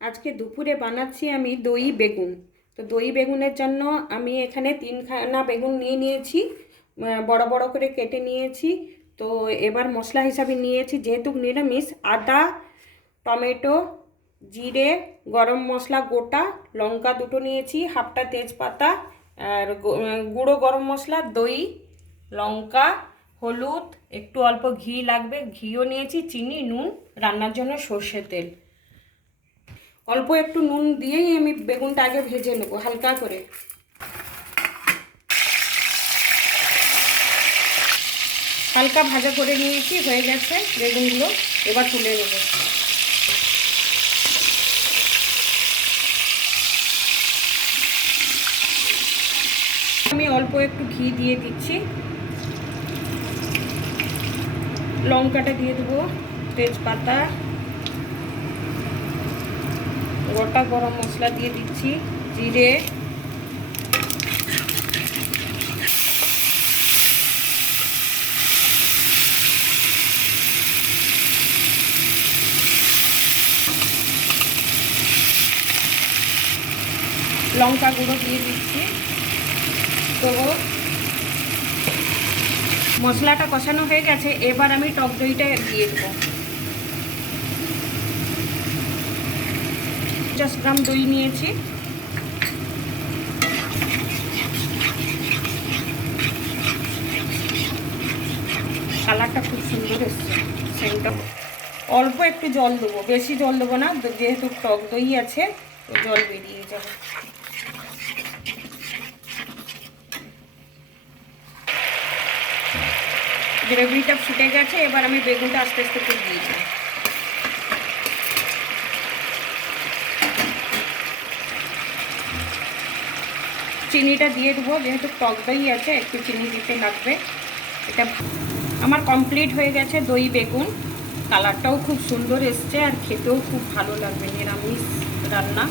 আজকে দুপুরে বানাচ্ছি আমি দই বেগুন। তো দই বেগুনের জন্য আমি এখানে 3খানা বেগুন নিয়ে নিয়েছি, বড় বড় করে কেটে নিয়েছি। তো এবার মশলা হিসাবে নিয়েছি, যেহেতু নিরামিষ, আদা, টমেটো, জিরে, গরম মশলা গোটা, লঙ্কা দুটো নিয়েছি, হাফটা তেজপাতা, আর গুঁড়ো গরম মশলা, দই, লঙ্কা, হলুদ, একটু অল্প ঘি লাগবে, ঘিও নিয়েছি, চিনি, নুন, রান্নার জন্য সর্ষের তেল। অল্প একটু নুন দিয়েই আমি বেগুনটা আগে ভেজে নেব হালকা করে। হালকা ভাজা করে নিয়েছি, হয়ে গেছে বেগুনগুলো, এবার তুলে নেব। আমি অল্প একটু ঘি দিয়ে দিচ্ছি, লঙ্কাটা দিয়ে দেবো, তেজপাতা, গোটা গরম মশলা দিয়ে দিচ্ছি, জিরে, লঙ্কা গুঁড়ো দিয়ে দিচ্ছি। তো মশলাটা কষানো হয়ে গেছে, এবার আমি টক দইটা দিয়ে দেবো। 50 গ্রাম দই নিয়েছি। কালারটা খুব সুন্দর এসছে, সেটা অল্প একটু জল দেবো, বেশি জল দেবো না, যেহেতু টক দই আছে তো জল বেরিয়ে যাবে। গ্রেভিটা ফুটে গেছে, এবার আমি বেগুনটা আস্তে আস্তে করে দিয়ে দেবো। চিনিটা দিয়ে দেবো, যেহেতু টক দই আছে একটু চিনি দিতে লাগবে। এটা আমার কমপ্লিট হয়ে গেছে দই বেগুন। কালারটাও খুব সুন্দর এসছে আর খেতেও খুব ভালো লাগবে, নিরামিষ রান্না।